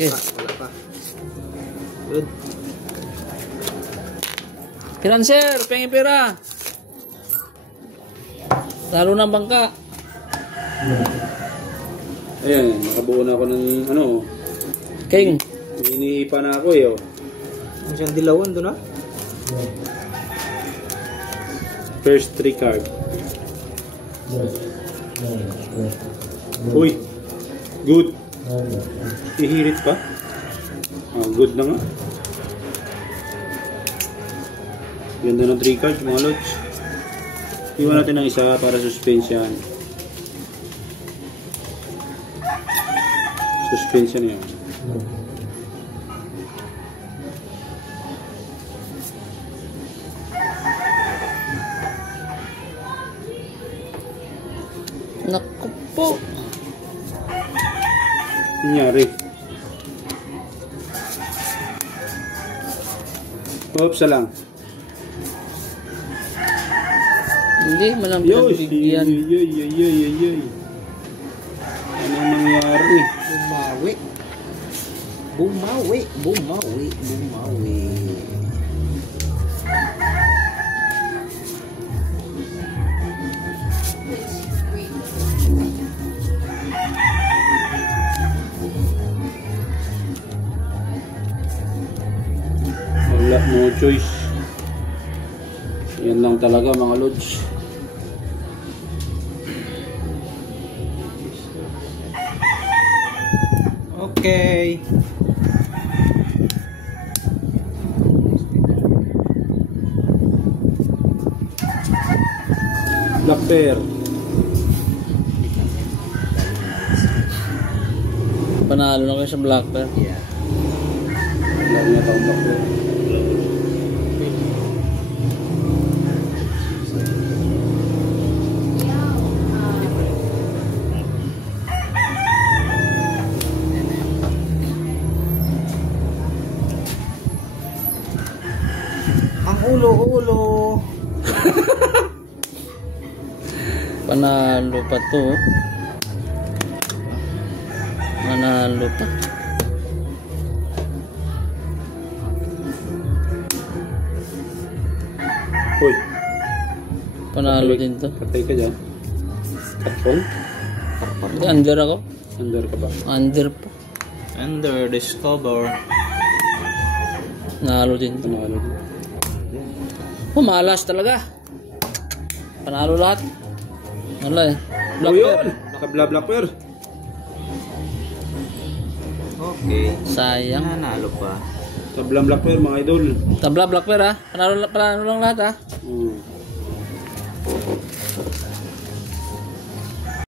Okay. Wala pa. Good. Financer, pengen pera. Lalo ng bangka. Ayan, nakabuo na ako ng ano. King. Iniipa na ako eh. Oh. Ang siyang dilawan doon, ha? First 3 card. Uy. Good. Ihirit pa. Ah, good na nga. Ganda ng 3 cards mga lods. Iwan natin ng isa para suspense yan. Suspense yan yan. Naku po. Nangyari. Oops, lang. Hindi, malang Yoy, pinagbigyan. yoy. Anong nangyari? Bumawi. Bumawi. Bumawi. Bumawi. Wala, no choice. Yan lang talaga mga lods. Okay. Black pair. Panalo na kayo sa black pair. Yeah. Wala niya akong black pair. Ang ulo. Panalo pa to. Panalo pa. Uy, Panalo din to. patay ka dyan. Katong? Under ako. Under ka ba? Under pa. Under discover. Panalo din to. Panalo. Malas talaga. Panalo lahat. Wala eh. Black Oh, yun! pair. Nakabla-black pair. Okay. Sayang. Nanalo pa. Tablang black pair mga idol. Tabla black pair ha. Panalo lang lahat ha. Hmm.